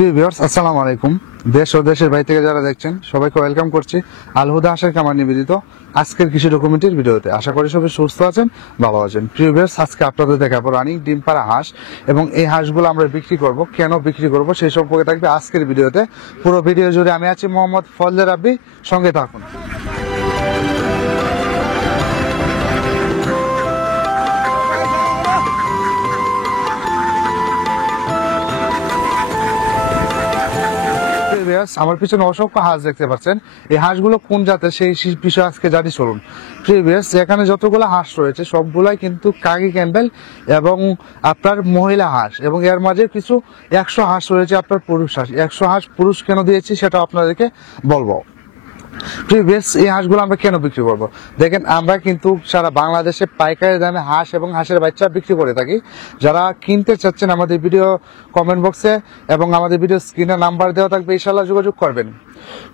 প্রিয় ভিউয়ার্স, আসসালামু আলাইকুম। দেশ ও দেশের বাইরে থেকে যারা দেখছেন সবাইকে ওয়েলকাম করছি আল হুদা হাঁসের খামার নিবেদিত আজকের কৃষি ডকুমেন্টের ভিডিওতে। আশা করি সবাই সুস্থ আছেন, ভালো আছেন। প্রিয় ভিউয়ার্স, আজকে আপনাদের দেখাবো রানিং ডিম পাড়া হাঁস এবং এই হাঁসগুলো আমরা বিক্রি করব, কেন বিক্রি করব সেই সম্পর্কে থাকবে আজকের ভিডিওতে। পুরো ভিডিও জুড়ে আমি আছি মোহাম্মদ ফজলে রাব্বি, সঙ্গে থাকুন। আমার পিছনে অসংখ্য হাঁস দেখতে পাচ্ছেন। এই হাঁসগুলো কোন জাতের সেই বিষয়ে আজকে জানি, চলুন। প্রিভিয়াস এখানে যতগুলো হাঁস রয়েছে সবগুলাই কিন্তু কাগি ক্যাম্বেল এবং আপনার মহিলা হাঁস, এবং এর মাঝে কিছু 100 হাঁস রয়েছে আপনার পুরুষ হাঁস। 100 হাঁস পুরুষ কেন দিয়েছি সেটা আপনাদেরকে বলবো। প্রিভিয়াস এই হাঁসগুলো আমরা কেন বিক্রি করব? দেখেন, আমরা কিন্তু সারা বাংলাদেশে পাইকারি দামে হাঁস এবং হাঁসের বাচ্চা বিক্রি করে থাকি। যারা কিনতে চাচ্ছেন আমাদের ভিডিও কমেন্ট বক্সে এবং আমাদের ভিডিও স্ক্রিনে নাম্বার দেওয়া থাকবে, ইনশাআল্লাহ যোগাযোগ করবেন।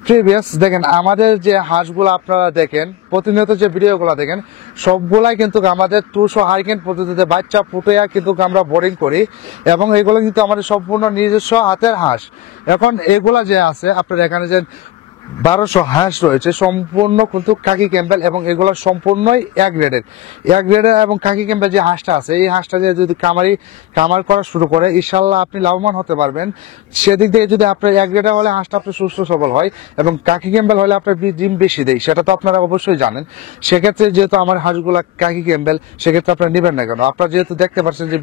প্রিভিয়াস দেখেন, আমাদের যে হাঁসগুলো আপনারা দেখেন, প্রতিনিয়ত যে ভিডিওগুলো দেখেন, সবগুলাই কিন্তু আমাদের 200 হারিকেন পদ্ধতিতে বাচ্চা ফুটিয়ে কিন্তু আমরা বোর্ডিং করি, এবং এগুলো কিন্তু আমাদের সম্পূর্ণ নিজস্ব হাতের হাঁস। এখন এগুলা যে আছে আপনার এখানে যে 1200 হাঁস রয়েছে, সম্পূর্ণ কিন্তু কাকি ক্যাম্বেল, এবং এগুলো সম্পূর্ণই এক গ্রেডের এবং কাকি ক্যাম্বেল যে হাঁসটা আছে, এই হাঁসটা দিয়ে যদি কামার করা শুরু করে, ইনশাল্লাহ আপনি লাভবান হতে পারবেন। সেদিক থেকে যদি আপনার এক গ্রেডের হলে হাঁসটা আপনার সুস্থ সবল হয়, এবং কাকি ক্যাম্বেল হলে আপনার ডিম বেশি দেয়, সেটা তো আপনারা অবশ্যই জানেন। সেক্ষেত্রে যেহেতু আমার হাঁসগুলা কাকি ক্যাম্বেল, সেক্ষেত্রে আপনারা নেবেন না কেন? আপনারা যেহেতু দেখতে পাচ্ছেন যে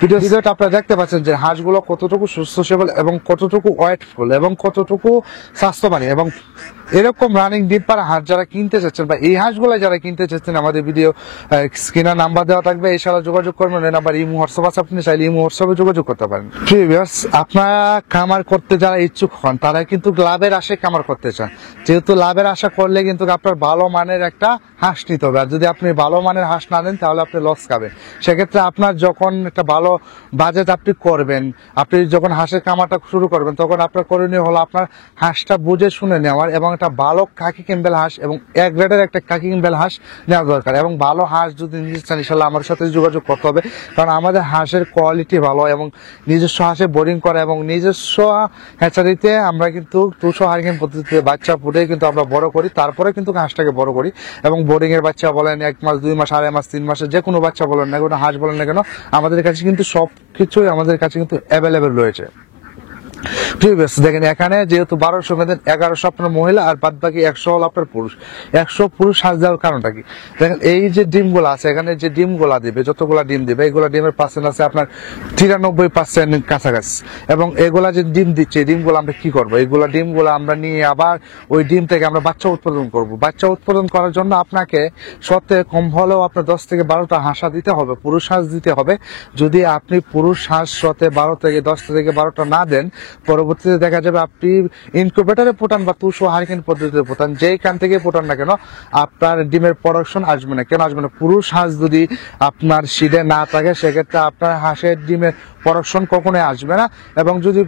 ভিডিওটা আপনারা দেখতে পাচ্ছেন যে হাঁসগুলো কতটুকু সুস্থ সবল এবং কতটুকু ওয়েটফুল এবং কতটুকু স্বাস্থ্যবান, এবং এরকম রানিং ডিম পাড়া হাঁস যারা কিনতে চাচ্ছেন বা এই হাঁসগুলো যারা কিনতে চাচ্ছেন, আমাদের ভিডিও স্ক্রিনে নাম্বার দেওয়া থাকবে, এই সাথে যোগাযোগ করবেন। এই নাম্বার ইমো হোয়াটসঅ্যাপ আছে, আপনি চাইলে ইমো হোয়াটসঅ্যাপে যোগাযোগ করতে পারেন। প্রিভিয়াস আপনারা খামার করতে যারা ইচ্ছুক হন, তারা কিন্তু লাভের আশায় খামার করতে চান। যেহেতু লাভের আশা করলে কিন্তু আপনার ভালো মানের একটা হাঁস নিতে হবে, আর যদি আপনি ভালো মানের হাঁস না নেন তাহলে আপনি লস খাবেন। সেক্ষেত্রে আপনার যখন একটা ভালো বাজেট আপনি করবেন, আপনি যখন হাঁসের খামারটা শুরু করবেন, তখন আপনার করণীয় হলো আপনার হাঁসটা বুঝে শুনে নেওয়ার, এবং একটা ভালো কাকি ক্যাম্বেল হাঁস এবং এক গ্রেডের একটা কাকি ক্যাম্বেল হাঁস নেওয়া দরকার। এবং ভালো হাঁস যদি নিতে চান, ইনশাল্লাহ আমার সাথে যোগাযোগ করতে হবে, কারণ আমাদের হাঁসের কোয়ালিটি ভালো, এবং নিজস্ব হাঁসে বোর্ডিং করা এবং নিজস্ব হ্যাচারিতে আমরা কিন্তু 200 হারিকেন পদ্ধতিতে বাচ্চা ফুটে কিন্তু আমরা বড় করি, তারপরে কিন্তু হাঁসটাকে বড় করি। এবং বোর্ডিং এর বাচ্চা বলেন, 1 মাস 2 মাস 2.5 মাস 3 মাসের যে কোনো বাচ্চা বলেন না কেন, হাঁস বলেন না কেন, আমাদের কাছে কিন্তু সবকিছুই আমাদের কাছে কিন্তু অ্যাভেলেবেল রয়েছে। প্রিভিয়াস দেখেন, এখানে যেহেতু 1200 মেয়েদের 1100 আপনার মহিলা, আর বাদ বাকি 100 হল আপনার পুরুষ। 100 পুরুষ হাঁস দেওয়ার কারণটা কি? দেখেন, এই যে ডিমগুলো আছে, এখানে যে ডিমগুলা দিবে, যতগুলা ডিম দিবে, এগুলা ডিমের পার্সেন্ট আছে আপনার 93% কাছাকাছি। এবং এগুলা যে ডিম দিচ্ছে, এই ডিমগুলো আমরা কি করবো? এইগুলা ডিমগুলো আমরা নিয়ে আবার ওই ডিম থেকে আমরা বাচ্চা উৎপাদন করব। বাচ্চা উৎপাদন করার জন্য আপনাকে সত্যি কম হলেও আপনার 10 থেকে 12টা হাঁসা দিতে হবে, পুরুষ হাঁস দিতে হবে। যদি আপনি পুরুষ হাঁস সত্যি 10 থেকে 12টা না দেন, পরবর্তীতে দেখা যাবে আপনি ইনকিউবেটরে ফোটান বা 200 হারিকেন পদ্ধতিতে ফোটান, যেইখান থেকে ফোটান না কেন, আপনার ডিমের প্রোডাকশন আসবে না। কেন আসবে না? পুরুষ হাঁস যদি আপনার সিডে না থাকে, সেক্ষেত্রে আপনার হাঁসের ডিমের প্রোডাকশন কখনোই আসবে না। এবং যদি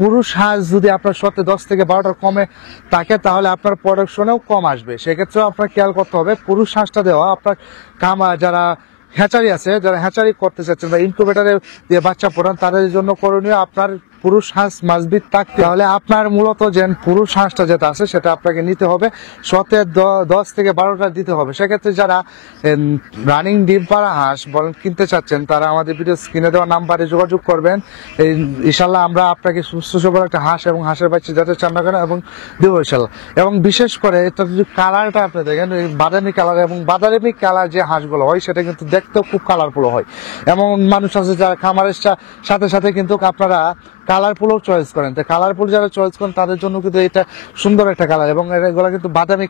পুরুষ হাঁস যদি আপনার সাথে 10 থেকে 12টার কমে থাকে, তাহলে আপনার প্রোডাকশনেও কম আসবে। সেক্ষেত্রেও আপনার খেয়াল করতে হবে, পুরুষ হাঁসটা দেওয়া আপনার যারা হ্যাচারি আছে, যারা হ্যাচারি করতে চাচ্ছেন বা ইনকিউবেটরে দিয়ে বাচ্চা ফোটান, তাদের জন্য করণীয় আপনার পুরুষ হাঁস মাছবিদ থাকতে। তাহলে আপনার মূলত যে পুরুষ হাঁসটা যেটা আছে সেটা আপনাকে নিতে হবে, সতে 10 থেকে 12টা দিতে হবে। সেক্ষেত্রে যারা রানিং ডিম পাড়া হাঁস বলেন কিনতে চাচ্ছেন, তারা আমাদের ভিডিও স্ক্রিনে দেওয়া নাম্বারে যোগাযোগ করবেন। ইনশাল্লাহ আমরা আপনাকে সুস্থ সবল একটা হাঁস এবং হাঁসের বাচ্চা যাতে চান না কেন এবং দেবো ইনশাল্লাহ। এবং বিশেষ করে এটা যদি কালারটা আপনি দেখেন, বাদামি কালার, এবং বাদামি কালার যে হাঁসগুলো হয় সেটা কিন্তু দেখতেও খুব কালারফুল হয়। এমন মানুষ আছে যারা খামারের সাথে সাথে কিন্তু আপনারা কালারফুলও চয়েস করেন। তো কালারফুল যারা চয়েস করেন তাদের জন্য কিন্তু এটা সুন্দর একটা কালার, এবং এগুলো কিন্তু বাদামি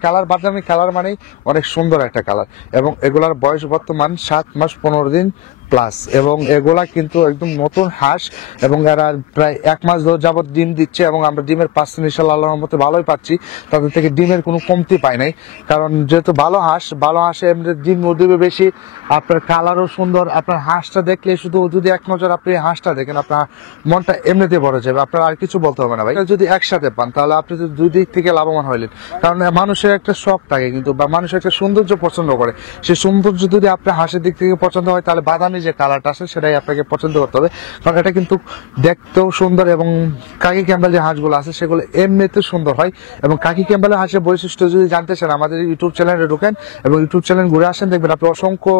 কালার মানেই অনেক সুন্দর একটা কালার। এবং এগুলার বয়স বর্তমান 7 মাস 15 দিন প্লাস, এবং এগুলা কিন্তু একদম নতুন হাঁস, এবং এরা প্রায় 1 মাস যাবত ডিম দিচ্ছে, এবং আমরা ডিমের পার্সেন্ট ইনশাআল্লাহ আল্লাহর মতে ভালোই পাচ্ছি। তাদের থেকে ডিমের কোনো কমতি পাই নাই, কারণ যেহেতু ভালো হাঁসে এমনি ডিম দিবে বেশি, আপনার কালারও সুন্দর। আপনার হাঁসটা দেখলে শুধু যদি এক নজর আপনি হাঁসটা দেখেন, আপনার মনটা এমনিতে বড় যাবে, আপনার আর কিছু বলতে হবে না ভাই। যদি একসাথে পান তাহলে আপনি যদি 2 দিক থেকে লাভবান হইলেন। কারণ মানুষের একটা শখ থাকে কিন্তু, বা মানুষের একটা সৌন্দর্য পছন্দ করে, সেই সৌন্দর্য যদি আপনার হাঁসের দিক থেকে পছন্দ হয়, তাহলে বাদামি যে কালারটা আসে সেটাই আপনাকে পছন্দ করতে হবে, কারণ এটা কিন্তু দেখতেও সুন্দর এবং কাকি ক্যাম্বেল যে হাঁসগুলো আছে সেগুলো এমনিতে সুন্দর হয়। এবং কাকি ক্যাম্বেলের হাঁসের বৈশিষ্ট্য যদি জানতে চান আমাদের ইউটিউব চ্যানেলে ঢুকেন এবং ইউটিউব চ্যানেল ঘুরে আসেন, দেখবেন আপনি অসংখ্য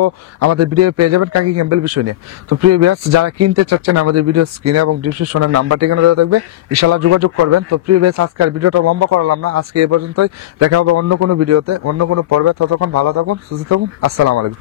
আমাদের ভিডিও পেয়ে যাবেন কাকি ক্যাম্বেল বিষয় নিয়ে। তো প্রিয় ভিউয়ার্স, যারা কিনতে চাচ্ছেন আমাদের ভিডিও স্ক্রিনে এবং ডিসক্রিপশনের নাম্বার ঠিকানা দেওয়া থাকবে, ইনশাআল্লাহ যোগাযোগ করবেন। তো প্রিয় ভিউয়ার্স, আজকের ভিডিওটা লম্বা করালাম না, আজকে এই পর্যন্তই। দেখা হবে অন্য কোনো ভিডিওতে, অন্য কোনো পর্বে। ততক্ষণ ভালো থাকুন, সুস্থ থাকুন। আসসালামু আলাইকুম।